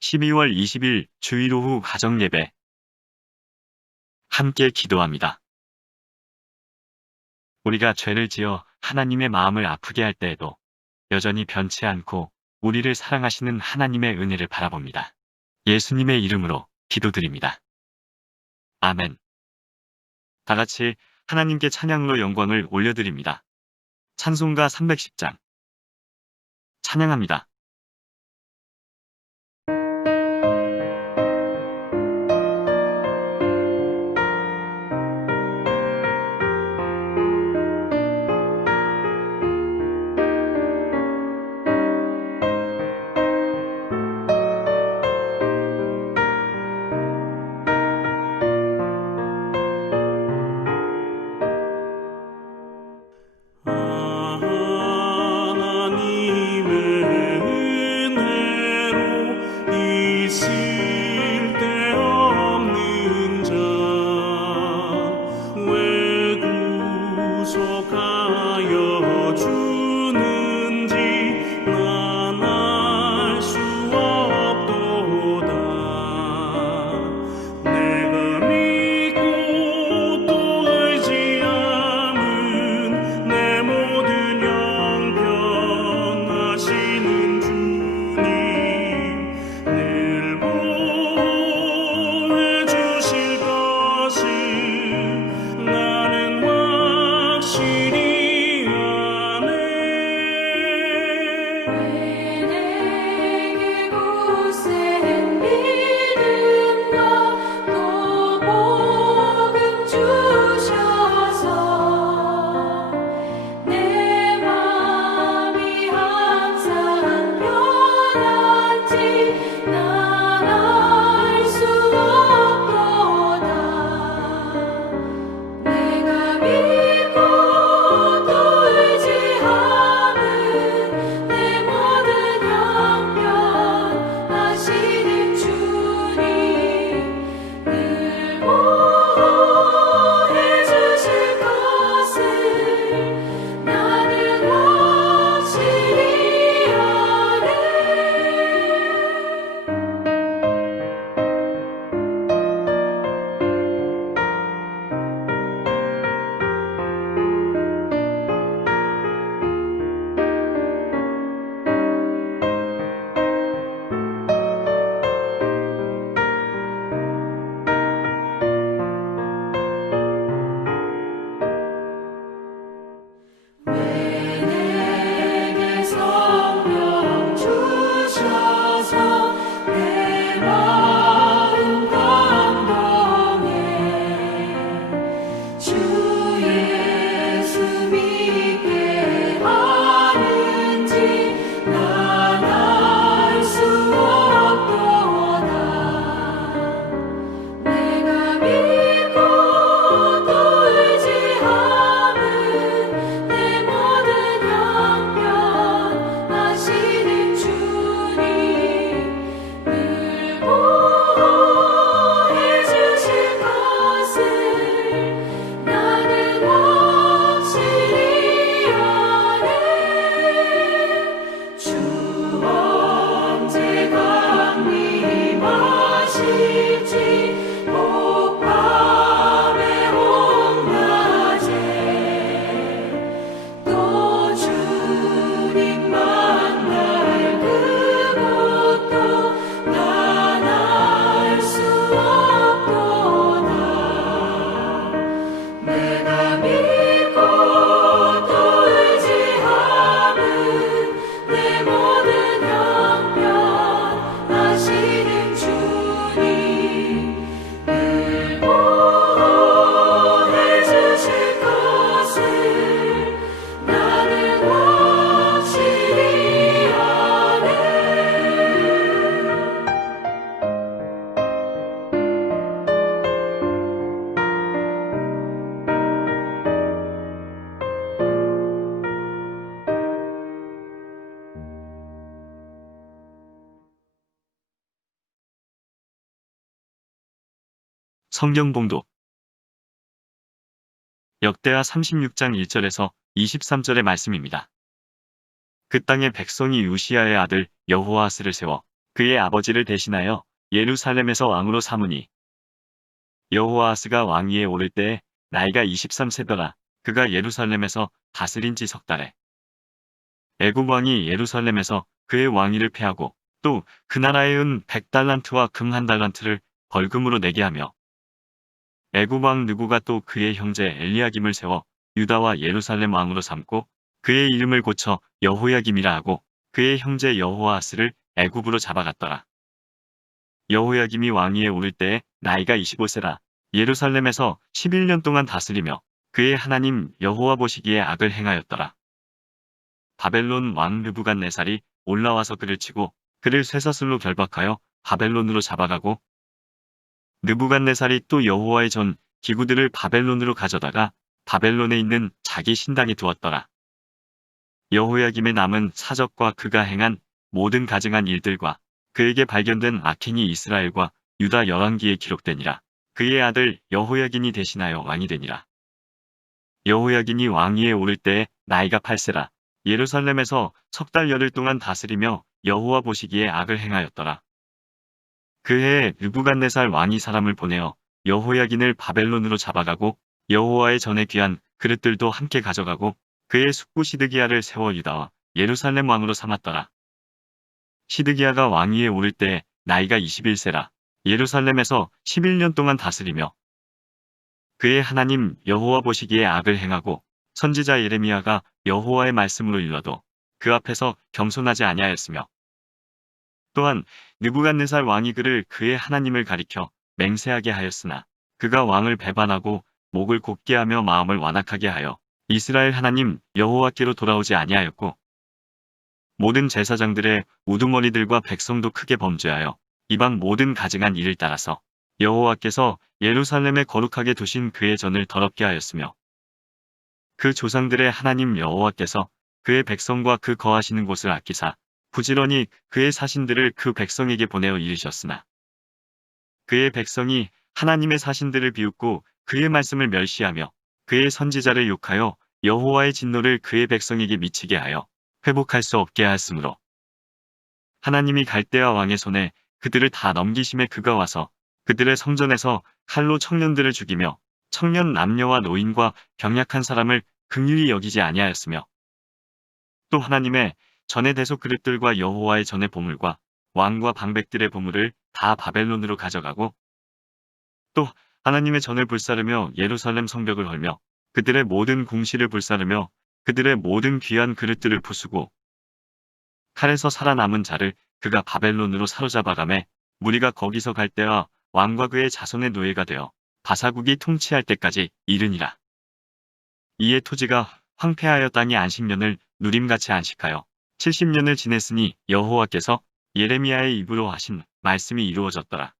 12월 20일 주일 오후 가정예배. 함께 기도합니다. 우리가 죄를 지어 하나님의 마음을 아프게 할 때에도 여전히 변치 않고 우리를 사랑하시는 하나님의 은혜를 바라봅니다. 예수님의 이름으로 기도드립니다. 아멘. 다 같이 하나님께 찬양으로 영광을 올려드립니다. 찬송가 310장. 찬양합니다. 성경 봉독. 역대하 36장 1절에서 23절의 말씀입니다. 그 땅의 백성이 우시야의 아들 여호아스를 세워 그의 아버지를 대신하여 예루살렘에서 왕으로 삼으니 여호아하스가 왕위에 오를 때 나이가 23세더라. 그가 예루살렘에서 다스린 지 석 달에 애굽 왕이 예루살렘에서 그의 왕위를 폐하고 또 그 나라의 은 100달란트와 금 1달란트를 벌금으로 내게 하며 애굽 왕 느고가 또 그의 형제 엘리야김을 세워 유다와 예루살렘 왕으로 삼고 그의 이름을 고쳐 여호야김이라 하고 그의 형제 여호아하스를 애굽으로 잡아갔더라. 여호야김이 왕위에 오를 때에 나이가 25세라. 예루살렘에서 11년 동안 다스리며 그의 하나님 여호와 보시기에 악을 행하였더라. 바벨론 왕 느부갓네살이 올라와서 그를 치고 그를 쇠사슬로 결박하여 바벨론으로 잡아가고 느부갓네살이 또 여호와의 전 기구들을 바벨론으로 가져다가 바벨론에 있는 자기 신당에 두었더라. 여호야김의 남은 사적과 그가 행한 모든 가증한 일들과 그에게 발견된 악행이 이스라엘과 유다 열왕기에 기록되니라. 그의 아들 여호야긴이 대신하여 왕이 되니라. 여호야긴이 왕위에 오를 때에 나이가 8세라. 예루살렘에서 석 달 열흘 동안 다스리며 여호와 보시기에 악을 행하였더라. 그 해에 느부갓네살 왕이 사람을 보내어 여호야긴을 바벨론으로 잡아가고 여호와의 전에 귀한 그릇들도 함께 가져가고 그의 숙부 시드기야를 세워 유다와 예루살렘 왕으로 삼았더라. 시드기야가 왕위에 오를 때 나이가 21세라. 예루살렘에서 11년 동안 다스리며 그의 하나님 여호와 보시기에 악을 행하고 선지자 예레미야가 여호와의 말씀으로 일러도 그 앞에서 겸손하지 아니하였으며 또한 느부갓네살 왕이 그를 그의 하나님을 가리켜 맹세하게 하였으나 그가 왕을 배반하고 목을 곧게 하며 마음을 완악하게 하여 이스라엘 하나님 여호와께로 돌아오지 아니하였고 모든 제사장들의 우두머리들과 백성도 크게 범죄하여 이방 모든 가증한 일을 따라서 여호와께서 예루살렘에 거룩하게 두신 그의 전을 더럽게 하였으며 그 조상들의 하나님 여호와께서 그의 백성과 그 거하시는 곳을 아끼사 부지런히 그의 사신들을 그 백성에게 보내어 이르셨으나 그의 백성이 하나님의 사신들을 비웃고 그의 말씀을 멸시하며 그의 선지자를 욕하여 여호와의 진노를 그의 백성에게 미치게 하여 회복할 수 없게 하였으므로 하나님이 갈대아 왕의 손에 그들을 다 넘기심에 그가 와서 그들의 성전에서 칼로 청년들을 죽이며 청년 남녀와 노인과 병약한 사람을 긍휼히 여기지 아니하였으며 또 하나님의 전의 대속 그릇들과 여호와의 전의 보물과 왕과 방백들의 보물을 다 바벨론으로 가져가고 또 하나님의 전을 불사르며 예루살렘 성벽을 헐며 그들의 모든 궁시를 불사르며 그들의 모든 귀한 그릇들을 부수고 칼에서 살아남은 자를 그가 바벨론으로 사로잡아가매 무리가 거기서 갈 때와 왕과 그의 자손의 노예가 되어 바사국이 통치할 때까지 이르니라. 이에 토지가 황폐하여 땅이 안식년을 누림같이 안식하여 70년을 지냈으니 여호와께서 예레미야의 입으로 하신 말씀이 이루어졌더라.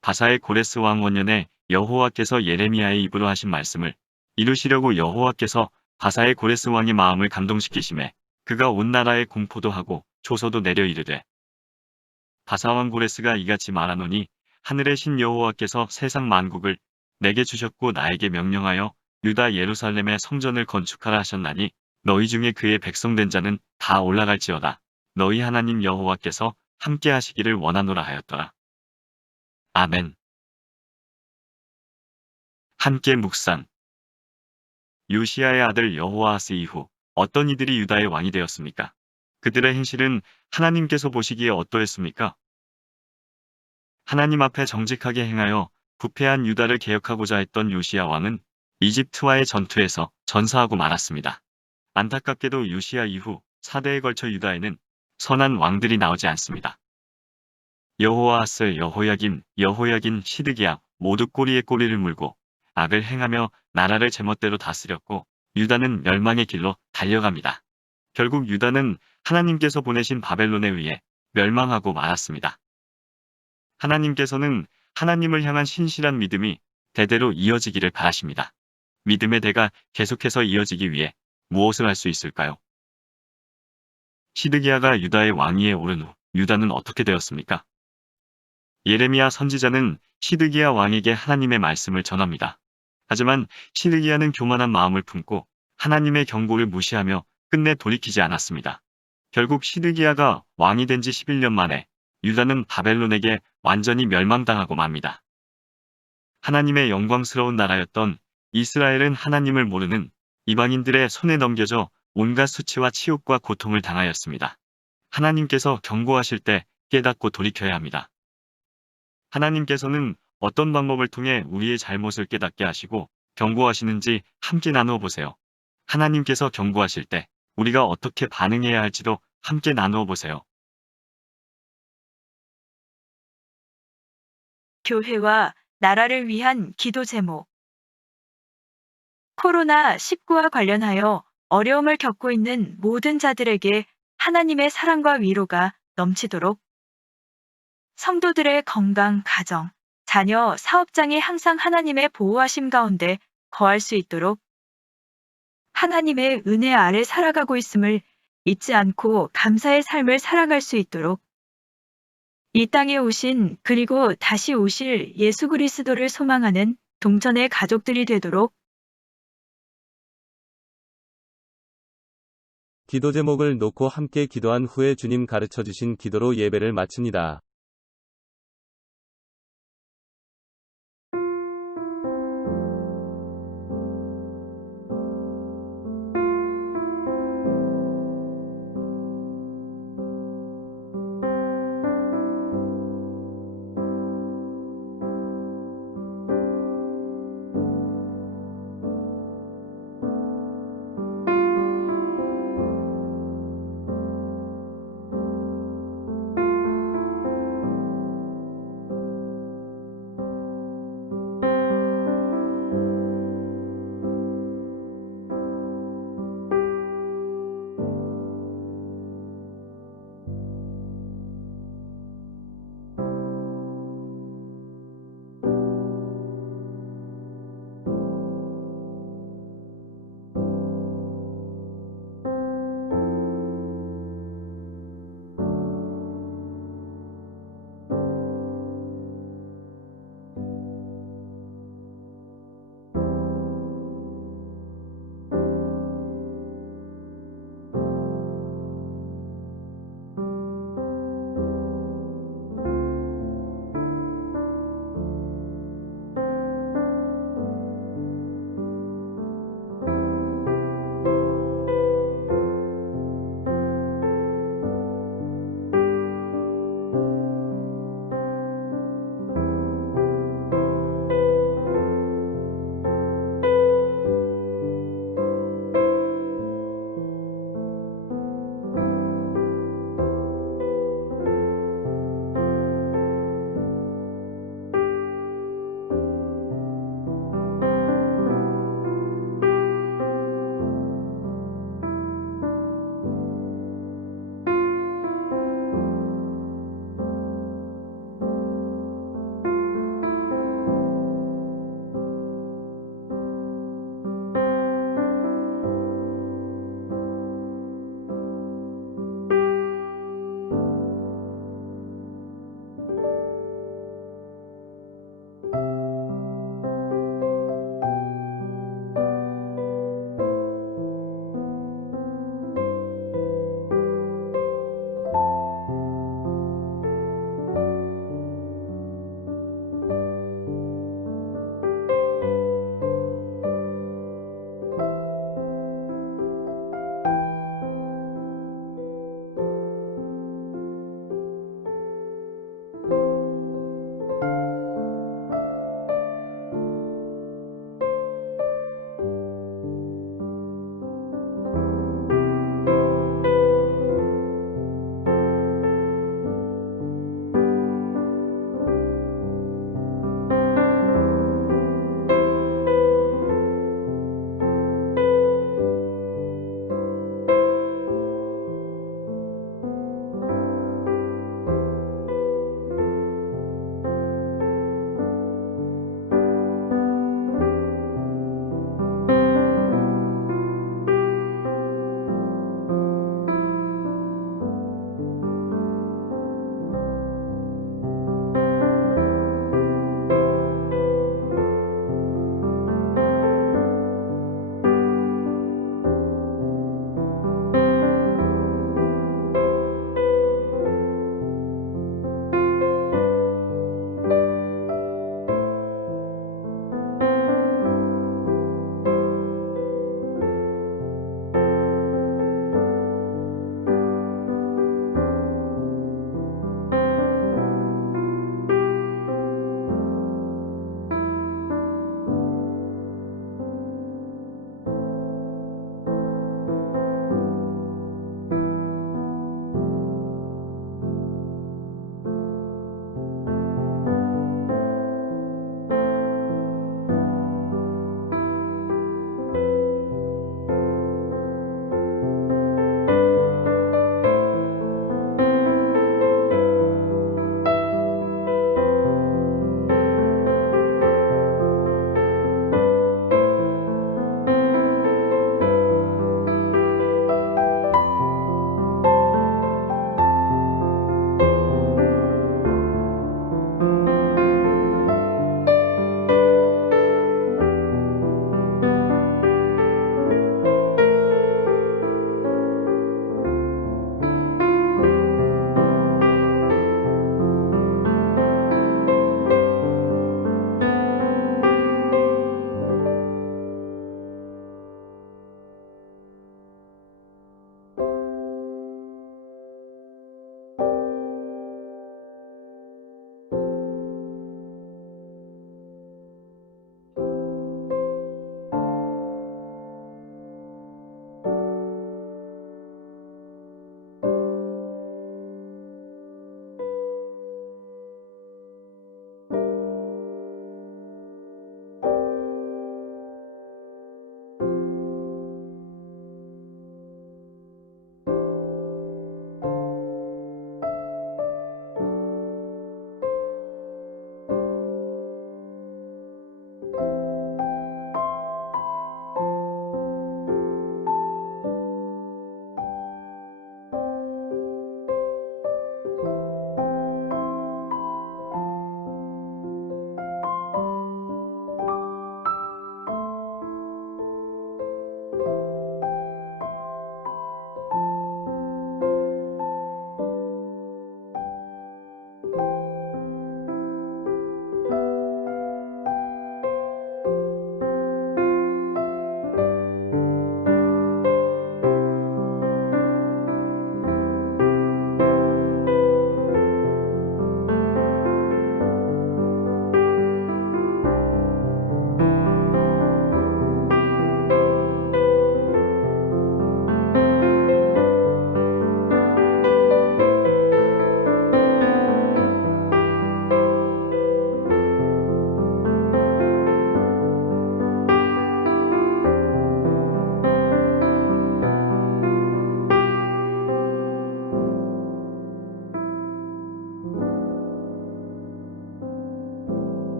바사의 고레스 왕 원년에 여호와께서 예레미야의 입으로 하신 말씀을 이루시려고 여호와께서 바사의 고레스 왕의 마음을 감동시키심에 그가 온 나라에 공포도 하고 조서도 내려 이르되 바사 왕 고레스가 이같이 말하노니 하늘의 신 여호와께서 세상 만국을 내게 주셨고 나에게 명령하여 유다 예루살렘의 성전을 건축하라 하셨나니 너희 중에 그의 백성된 자는 다 올라갈지어다. 너희 하나님 여호와께서 함께 하시기를 원하노라 하였더라. 아멘. 함께 묵상. 요시야의 아들 여호아하스 이후 어떤 이들이 유다의 왕이 되었습니까? 그들의 행실은 하나님께서 보시기에 어떠했습니까? 하나님 앞에 정직하게 행하여 부패한 유다를 개혁하고자 했던 요시야 왕은 이집트와의 전투에서 전사하고 말았습니다. 안타깝게도 요시야 이후 4대에 걸쳐 유다에는 선한 왕들이 나오지 않습니다. 여호아하스, 여호야김, 여호야긴, 시드기야 모두 꼬리에 꼬리를 물고 악을 행하며 나라를 제멋대로 다스렸고 유다는 멸망의 길로 달려갑니다. 결국 유다는 하나님께서 보내신 바벨론에 의해 멸망하고 말았습니다. 하나님께서는 하나님을 향한 신실한 믿음이 대대로 이어지기를 바라십니다. 믿음의 대가 계속해서 이어지기 위해 무엇을 할 수 있을까요? 시드기야가 유다의 왕위에 오른 후 유다는 어떻게 되었습니까? 예레미야 선지자는 시드기야 왕에게 하나님의 말씀을 전합니다. 하지만 시드기야는 교만한 마음을 품고 하나님의 경고를 무시하며 끝내 돌이키지 않았습니다. 결국 시드기야가 왕이 된 지 11년 만에 유다는 바벨론에게 완전히 멸망당하고 맙니다. 하나님의 영광스러운 나라였던 이스라엘은 하나님을 모르는 이방인들의 손에 넘겨져 온갖 수치와 치욕과 고통을 당하였습니다. 하나님께서 경고하실 때 깨닫고 돌이켜야 합니다. 하나님께서는 어떤 방법을 통해 우리의 잘못을 깨닫게 하시고 경고하시는지 함께 나누어 보세요. 하나님께서 경고하실 때 우리가 어떻게 반응해야 할지도 함께 나누어 보세요. 교회와 나라를 위한 기도 제목. 코로나19와 관련하여 어려움을 겪고 있는 모든 자들에게 하나님의 사랑과 위로가 넘치도록, 성도들의 건강, 가정, 자녀, 사업장이 항상 하나님의 보호하심 가운데 거할 수 있도록, 하나님의 은혜 아래 살아가고 있음을 잊지 않고 감사의 삶을 살아갈 수 있도록, 이 땅에 오신 그리고 다시 오실 예수 그리스도를 소망하는 동천의 가족들이 되도록. 기도 제목을 놓고 함께 기도한 후에 주님 가르쳐 주신 기도로 예배를 마칩니다.